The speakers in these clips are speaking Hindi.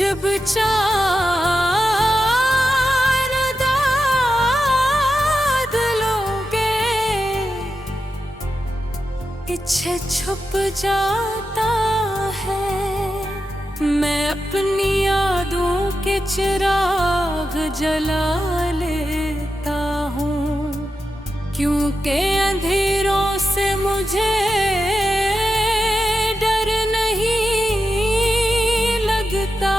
जब चार दाद लोगे पीछे छुप जाता है। मैं अपनी यादों के चिराग जला लेता हूँ, क्योंकि अंधेरों से मुझे डर नहीं लगता।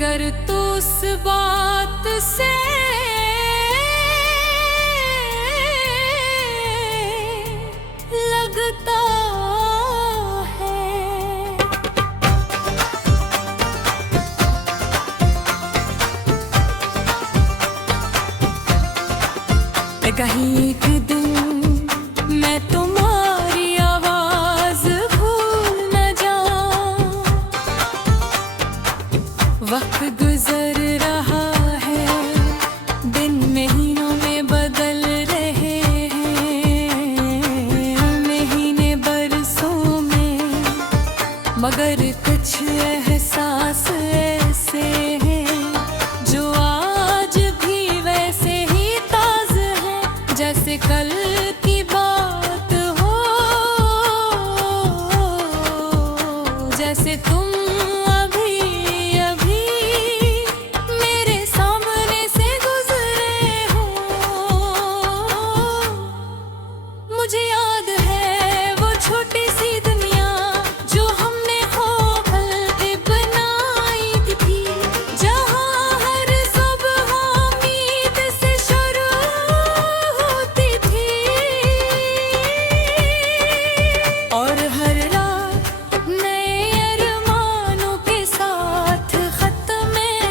गर तो उस बात से लगता है। कहीं एक दिन मैं तुम्हारी आवाज भूल न जाऊं। वक्त गुजर रहा है, दिन महीनों में बदल रहे हैं, महीने बरसों में, मगर कुछ एहसास ऐसे हैं जो आज भी वैसे ही ताज़ा हैं, जैसे कल की बात हो, जैसे तुम अभी अभी मेरे सामने से गुजरे हो। मुझे याद है वो छोटी सी दुनिया जो हमने ख्वाब के बनाई थी, जहाँ हर सुबह उम्मीद से शुरू होती थी और हर रात नए अरमानों के साथ खत में,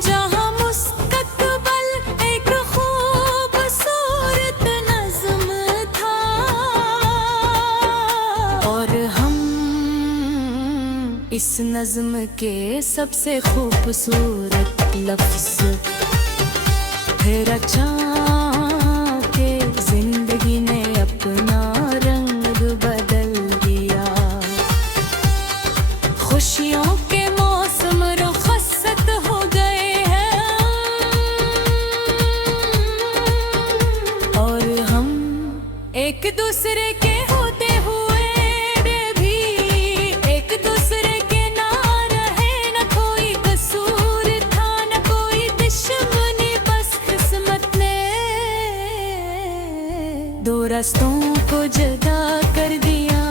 जहाँ मुस्तकबिल एक खूबसूरत नज़्म था और हम इस नज़्म के सबसे खूबसूरत लफ्ज़ फिर अचानक के जिंदगी ने अपना रंग बदल दिया। खुशियों के मौसम रुखसत हो गए हैं और हम एक दूसरे के होते हुए भी एक दूसरे के ना रहे। न कोई कसूर था, न कोई दुश्मनी, बस किस्मत ने दो रास्तों को जुदा कर दिया।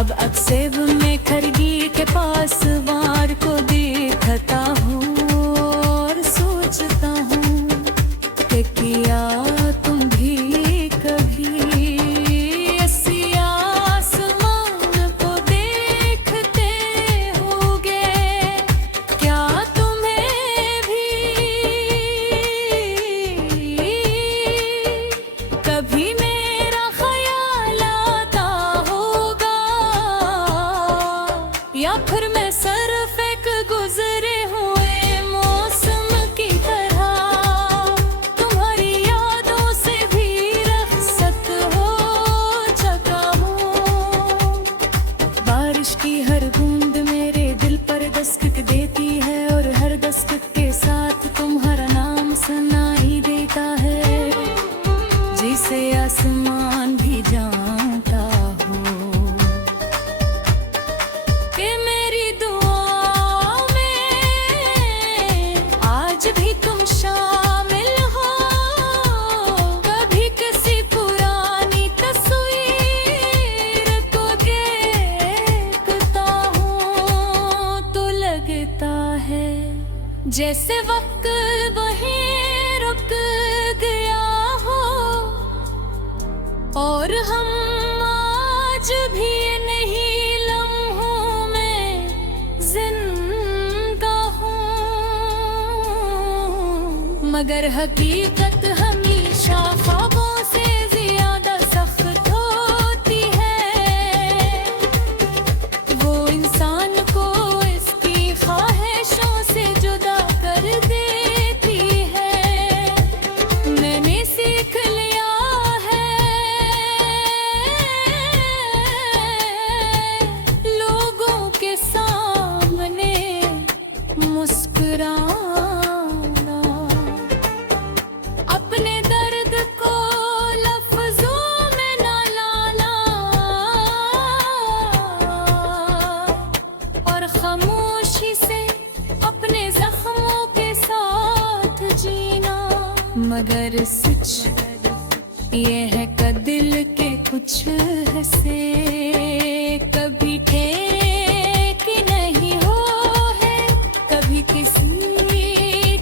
अब अक्सेब में खरगी के पास वार को देखता हूँ और सोचता हूँ कि किया तुम भी कभी ऐसी आसमान को देखते होगे। क्या तुम्हें भी कभी मेरा ख्याल आता होगा, या फिर मैं सिर्फ एक गुजरे हुए मौसम की तरह तुम्हारी यादों से भी रुखसत हो चुका हूँ। बारिश की हर बूंद मेरे दिल पर दस्तक देती है और हर दस्तक के साथ तुम्हारा नाम सुनाई देता है, जिसे आसमान भी जानता हो कि मेरी दुआओं में आज भी तुम शामिल हो। कभी किसी पुरानी तस्वीर को देखता हूँ तो लगता है जैसे वक्त वहीं रुक गया हो और हम आज भी नहीं लम्हों में जिंदा हूँ, मगर हकीकत हमेशा ख्वाबों से ज्यादा सख्त होती है। वो इंसान को इसकी ख्वाहिशों से जुदा कर देती है। मैंने सीख लिया है मगर सच ये है कि दिल के कुछ हंसे कभी ठेक नहीं हो है, कभी किसी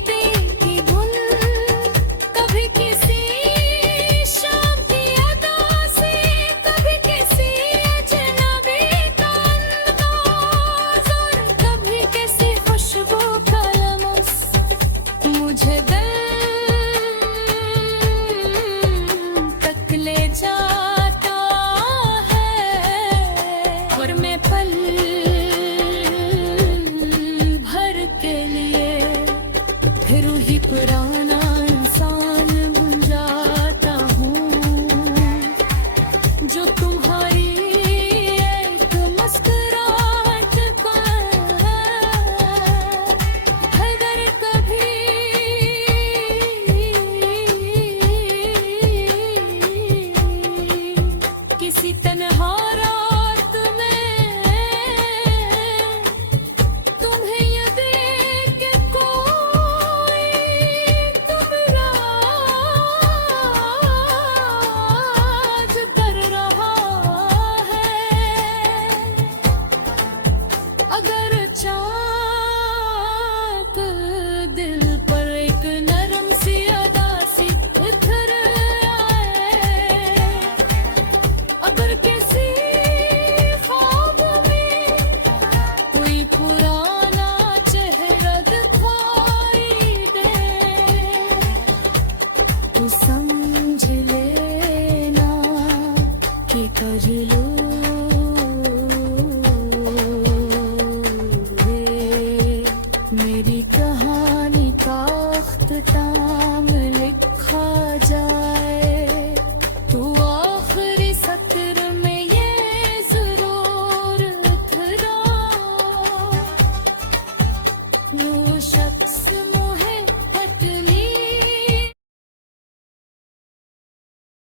की धुन, कभी किसी शाम की अदा से, कभी किसी अजनबी का अंदाज और कभी किसी खुशबू का लम्स। मुझे दिल तक ले जाता है और मैं पल भर के लिए फिर ही पुराना इंसान बन जाता हूँ, जो तुम्हारी एक मुस्कुराहट का है। अगर कभी किसी तन्हा रात में तुम्हें ये देख के कोई तुम राज कर रहा है, अगर चाक दिल पर एक नरम सी अदा सी उतर आए, अगर किसी ख्वाब में कोई पुराना चेहरा दिखाई दे, तो समझ लेना कि कर लो